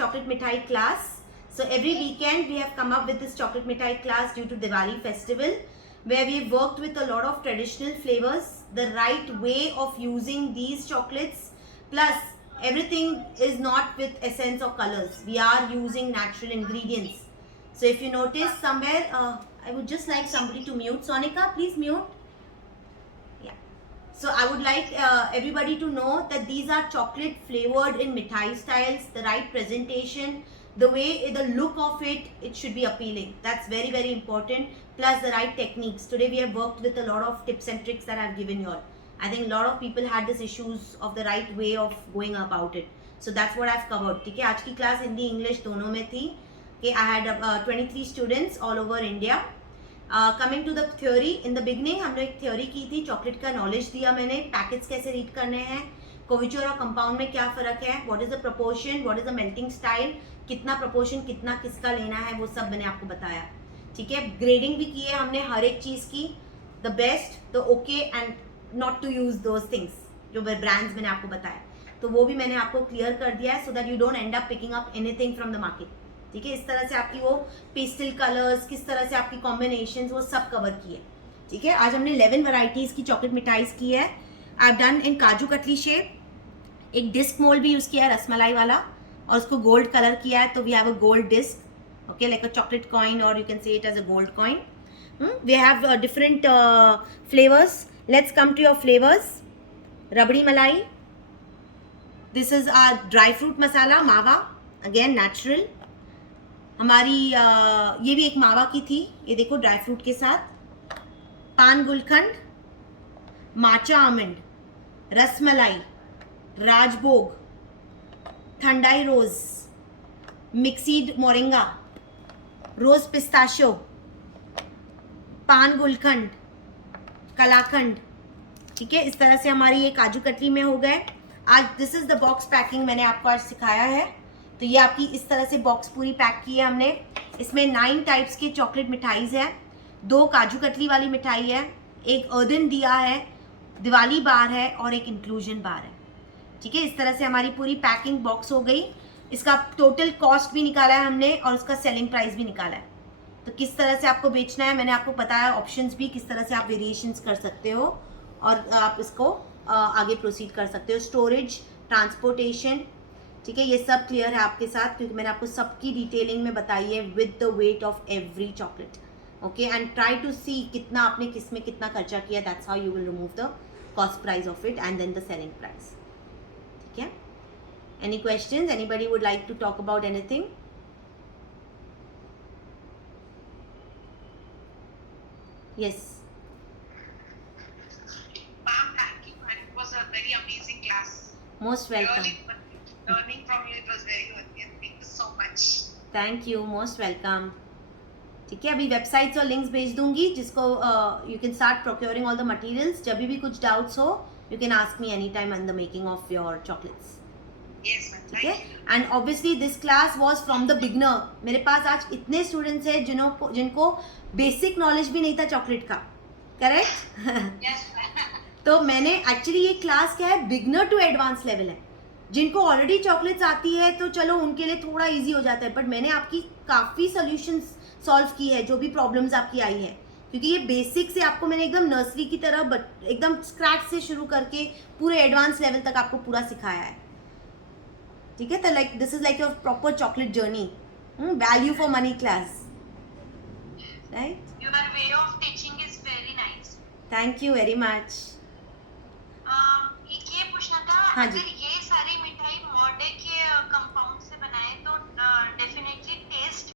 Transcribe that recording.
chocolate mithai class. So every weekend we have come up with this chocolate mithai class due to Diwali festival, where we worked with a lot of traditional flavors, the right way of using these chocolates, plus everything is not with essence or colors. We are using natural ingredients. So if you notice somewhere, I would just like somebody to mute. Sonika, please mute. So I would like everybody to know that these are chocolate flavored in mithai styles, the right presentation, the way, the look of it, it should be appealing. That's very, very important. Plus the right techniques. Today we have worked with a lot of tips and tricks that I have given you all. I think a lot of people had this issues of the right way of going about it. So that's what I've covered. ठीक है, आज की class Hindi English दोनों में थी. Okay, I had 23 students all over India. Coming to the theory, in the beginning हमने एक theory की थी, चॉकलेट का नॉलेज दिया मैंने, पैकेट्स कैसे रीड करने हैं, कोविचर और कंपाउंड में क्या फ़र्क है, what is the proportion, what is the melting style, कितना प्रपोर्शन कितना किसका लेना है, वो सब मैंने आपको बताया. ठीक है, ग्रेडिंग भी की है हमने हर एक चीज़ की, the best, the okay and not to use those things, जो ब्रांड्स मैंने आपको बताया, तो वो भी मैंने आपको क्लियर कर दिया है, so that you don't and up picking up anything from the market. ठीक है, इस तरह से आपकी वो पेस्टल कलर्स, किस तरह से आपकी कॉम्बिनेशंस, वो सब कवर किए. ठीक है, आज हमने 11 वैरायटीज़ की चॉकलेट मिठाईज की है. I have done in kaju katli shape, एक डिस्क मोल्ड भी यूज़ किया है रसमलाई वाला, और उसको गोल्ड कलर किया है, तो we have a gold disc. Okay, like a chocolate coin, और you can say it as a gold coin. We have different flavours. Let's come to your flavours. Rabri malai, this is our dry fruit masala mawa, again natural. हमारी ये भी एक मावा की थी, ये देखो ड्राई फ्रूट के साथ. पान गुलखंड, माचा आमंड, रसमलाई, राजभोग, ठंडाई रोज, मिक्सीड मोरिंगा, रोज पिस्ताशो, पान गुलखंड, कलाखंड. ठीक है, इस तरह से हमारी ये काजू कतली में हो गए. आज this is the box packing मैंने आपको आज सिखाया है. तो ये आपकी इस तरह से बॉक्स पूरी पैक की है हमने. इसमें 9 टाइप्स के चॉकलेट मिठाईज है, 2 काजू कतली वाली मिठाई है, एक अर्दन दिया है, दिवाली बार है, और एक इंक्लूजन बार है. ठीक है, इस तरह से हमारी पूरी पैकिंग बॉक्स हो गई. इसका टोटल कॉस्ट भी निकाला है हमने, और उसका सेलिंग प्राइस भी निकाला है. तो किस तरह से आपको बेचना है मैंने आपको बताया, ऑप्शंस भी किस तरह से आप वेरिएशंस कर सकते हो, और आप इसको आगे प्रोसीड कर सकते हो. स्टोरेज, ट्रांसपोर्टेशन, ठीक है, ये सब क्लियर है आपके साथ, क्योंकि मैंने आपको सबकी डिटेलिंग में बताई है with the weight of every chocolate. Okay, and try to see कितना आपने किस में कितना खर्चा किया. That's how you will remove the cost price of it and then the selling price. ठीक है, any questions, anybody would like to talk about anything? Yes. Most welcome. Learning from you, it was very good. Thank you so much. Thank you, most welcome. ठीक है, अभी websites और links भेज दूंगी, जिसको you can start procuring all the materials. जब भी कुछ डाउट्स हो, you can ask me any time on the making of your chocolates. Yes, ma'am. ठीक है, and obviously this class was from the beginner. मेरे पास आज इतने स्टूडेंट्स हैं जिनको बेसिक नॉलेज भी नहीं था चॉकलेट का. करेक्ट? Yes, ma'am. तो मैंने एक्चुअली ये क्लास क्या है, बिगनर टू एडवांस लेवल है. जिनको ऑलरेडी चॉकलेट्स आती है तो चलो उनके लिए थोड़ा इजी हो जाता है, बट मैंने आपकी काफ़ी सॉल्यूशंस सॉल्व की है, जो भी प्रॉब्लम्स आपकी आई है, क्योंकि ये बेसिक से आपको मैंने एकदम नर्सरी की तरह एकदम स्क्रैच से शुरू करके पूरे एडवांस लेवल तक आपको पूरा सिखाया है. ठीक है, तो like this is like your proper chocolate journey, value for money class, right? Your way of teaching is very nice. Thank you very much. ये पूछना था, हाँ जी. अगर